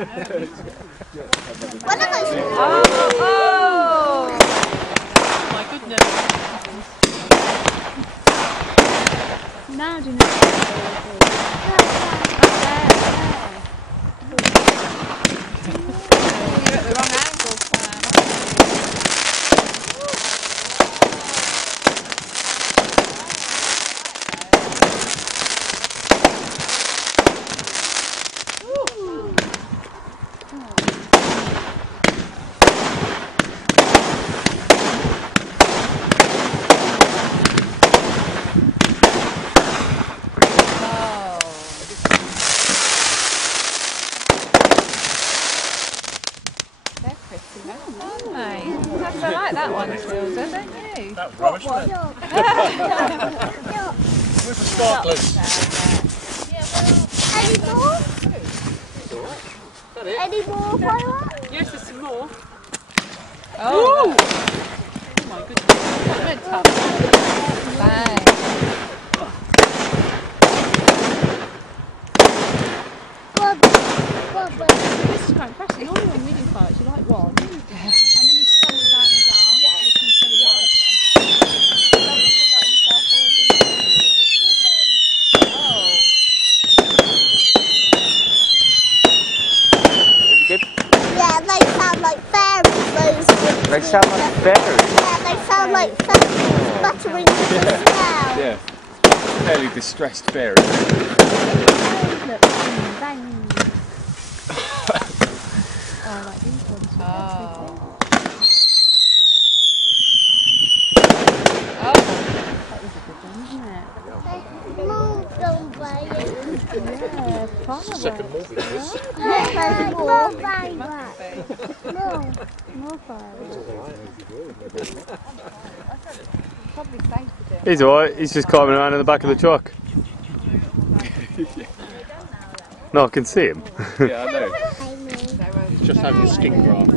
Oh my goodness. Now do you know You're at the wrong angle, I like that one, Tilda, don't you? That was rubbish, wasn't it? Where's the sparklers? any more? Any more fireworks? Yes, there's some more. Oh, Oh my goodness. Good tough. Bang. This is quite impressive. Normally on medium fires you like one, and then you stand it out in the dark, looking for the light. yeah, they sound like fairies, those things. They sound like fairies? Yeah, they sound like fairies sputtering with the smell. Yeah. Fairly distressed fairies. Bang. Oh. That was a good one, wasn't it? More fireworks. Yeah, fireworks. Second mortgage. More fireworks. More fireworks. Probably safe to do. He's alright, he's just climbing around in the back of the truck. No, I can see him. Yeah, I know. He's just having a skin graft.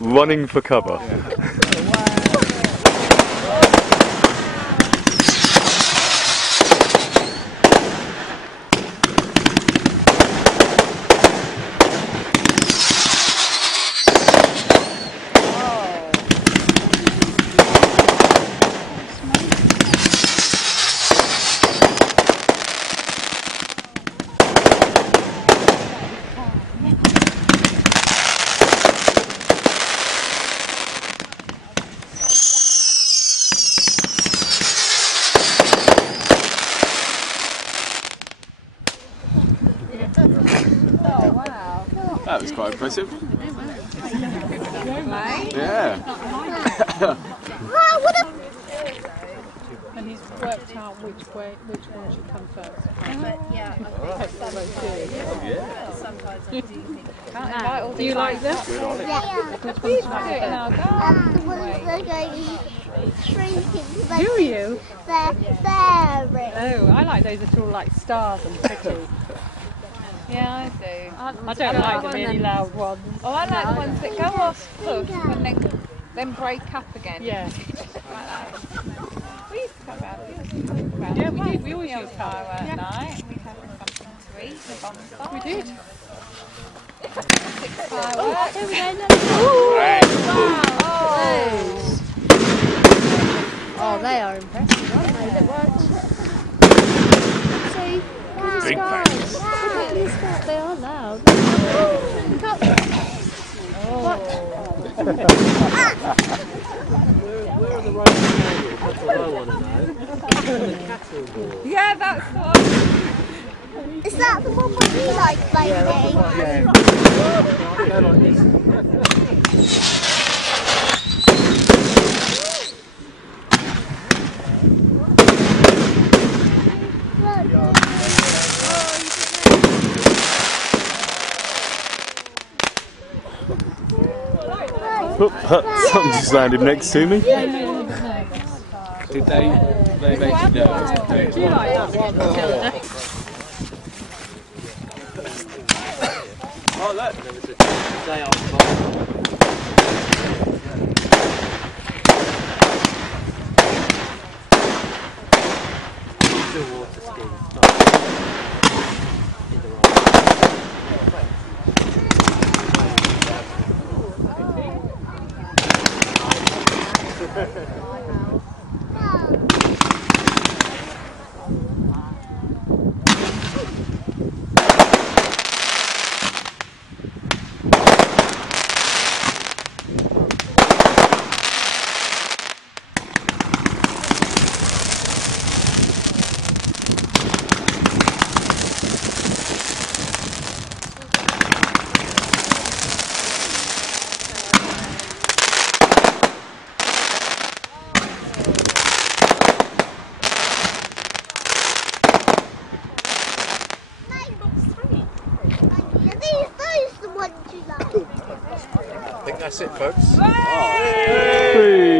Running for cover. That was quite impressive. Yeah. And he's worked out which one should come first. Yeah, Do you like them? Yeah. Which ones should I do it now? The ones that are going shrinking. Do you? They're fairies. Oh, I like those that are all like stars and pretty. yeah, I do. I don't like the really loud ones. Oh, I like the ones that go off puff and then break up again. Yeah. Like that. We used to come around. Yeah, we did. We always used to come. firework Yeah. night. We had something to eat, the bonfire. We did. Fireworks. Oh, they are impressive, aren't they? Look, watch. See? Big Wow. They are loud. Where are the road candles? That's what I want to know. Yeah, that's the one. Is that the one where you like playing? They're like this. Something just landed next to me. Did they make you nervous? Do you like that one, Tilda? Oh, look. Day after. asking. I think that's it, folks. Hey!